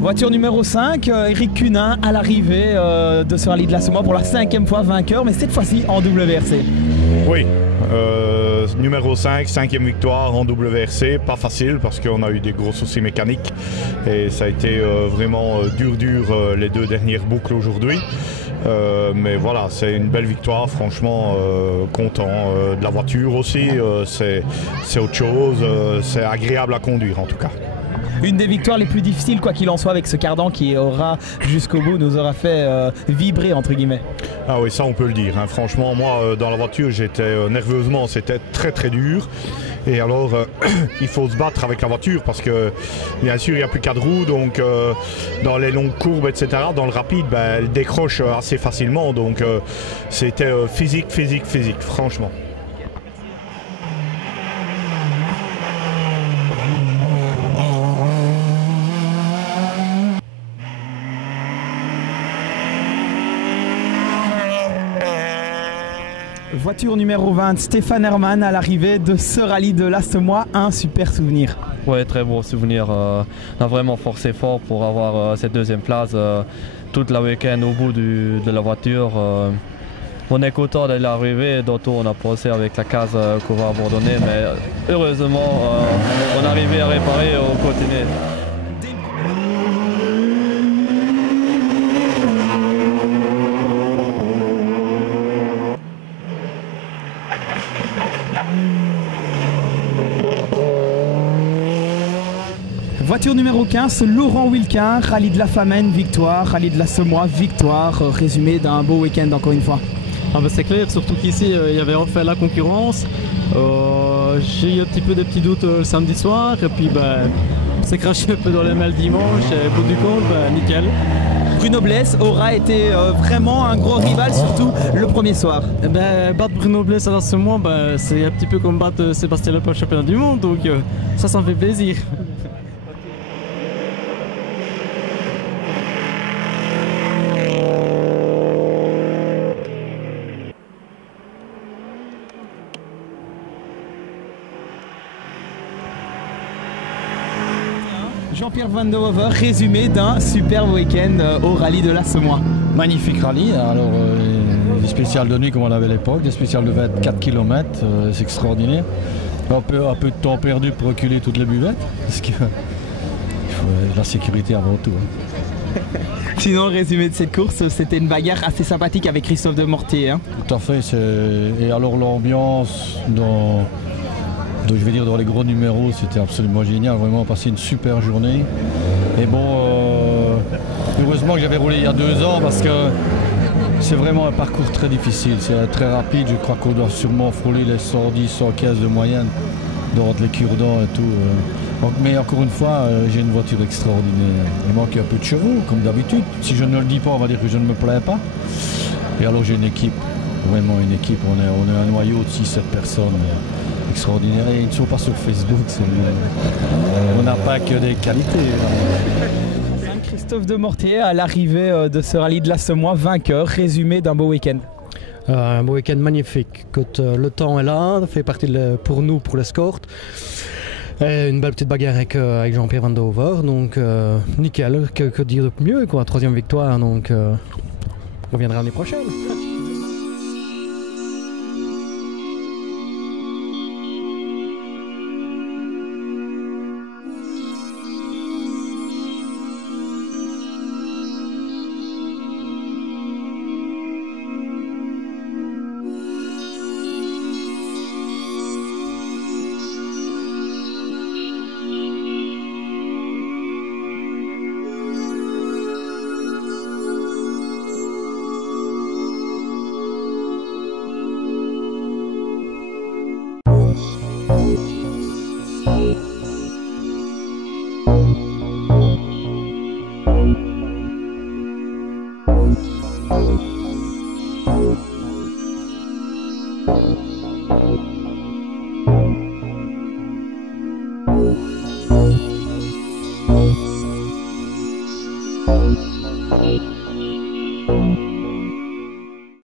Voiture numéro 5, Eric Cunin à l'arrivée de ce rallye de la Semois pour la 5e fois vainqueur, mais cette fois-ci en WRC. Oui, numéro 5, 5e victoire en WRC, pas facile parce qu'on a eu des gros soucis mécaniques et ça a été vraiment dur les 2 dernières boucles aujourd'hui. Mais voilà, c'est une belle victoire, franchement content de la voiture aussi, c'est autre chose, c'est agréable à conduire en tout cas. Une des victoires les plus difficiles, quoi qu'il en soit, avec ce cardan qui aura jusqu'au bout nous aura fait vibrer entre guillemets. Ah oui, ça on peut le dire, hein. Franchement moi dans la voiture j'étais nerveusement, c'était très dur. Et alors il faut se battre avec la voiture parce que bien sûr il n'y a plus 4 roues, donc dans les longues courbes etc, dans le rapide elle décroche assez facilement, donc c'était physique franchement. Voiture numéro 20, Stéphane Hermann à l'arrivée de ce rallye de la Semois, un super souvenir. Ouais, très beau souvenir. On a vraiment forcé fort pour avoir cette 2e place toute la week-end au bout de la voiture. On est content de l'arrivée, d'autant on a pensé avec la case qu'on va abandonner, mais heureusement on est arrivé à réparer et on continue. Voiture numéro 15, Laurent Wilquin, rallye de la Famenne, victoire, rallye de la Semois, victoire, résumé d'un beau week-end encore une fois. Ah bah c'est clair, surtout qu'ici il y avait enfin la concurrence. J'ai eu un petit peu des petits doutes le samedi soir et puis c'est craché un peu dans les mails dimanche et au bout du compte, nickel. Bruno Blesse aura été vraiment un gros rival, surtout le premier soir. Battre Bruno Blesse à la Semois, c'est un petit peu comme battre Sébastien Loeb au championnat du monde, donc ça me fait plaisir. Jean-Pierre Van de Hover, résumé d'un superbe week-end au rallye de la Semois. Magnifique rallye, alors des spéciales de nuit comme on avait à l'époque, des spéciales de 24 km, c'est extraordinaire. Un peu de temps perdu pour reculer toutes les buvettes, parce que la sécurité avant tout. Sinon, le résumé de cette course, c'était une bagarre assez sympathique avec Christophe Demortier. Hein. Tout à fait. Et alors l'ambiance je vais dire dans les gros numéros, c'était absolument génial. Vraiment passé une super journée. Et bon, heureusement que j'avais roulé il y a 2 ans parce que c'est vraiment un parcours très difficile. C'est très rapide. Je crois qu'on doit sûrement frôler les 110, 115 de moyenne dans les cure-dents et tout. Mais encore une fois, j'ai une voiture extraordinaire. Il manque un peu de chevaux, comme d'habitude. Si je ne le dis pas, on va dire que je ne me plains pas. Et alors j'ai une équipe, vraiment une équipe. On est un noyau de 6-7 personnes extraordinaires. Et ils ne sont pas sur Facebook. On n'a pas que des qualités. Christophe Demortier à l'arrivée de ce rallye de l'Assommois, vainqueur, résumé d'un beau week-end. Un beau week-end magnifique. Quand le temps est là, ça fait partie pour nous, pour l'escorte. Une belle petite bagarre avec Jean-Pierre Van Dover, donc nickel, que dire de mieux quoi, 3e victoire, donc on reviendra l'année prochaine. Thank you.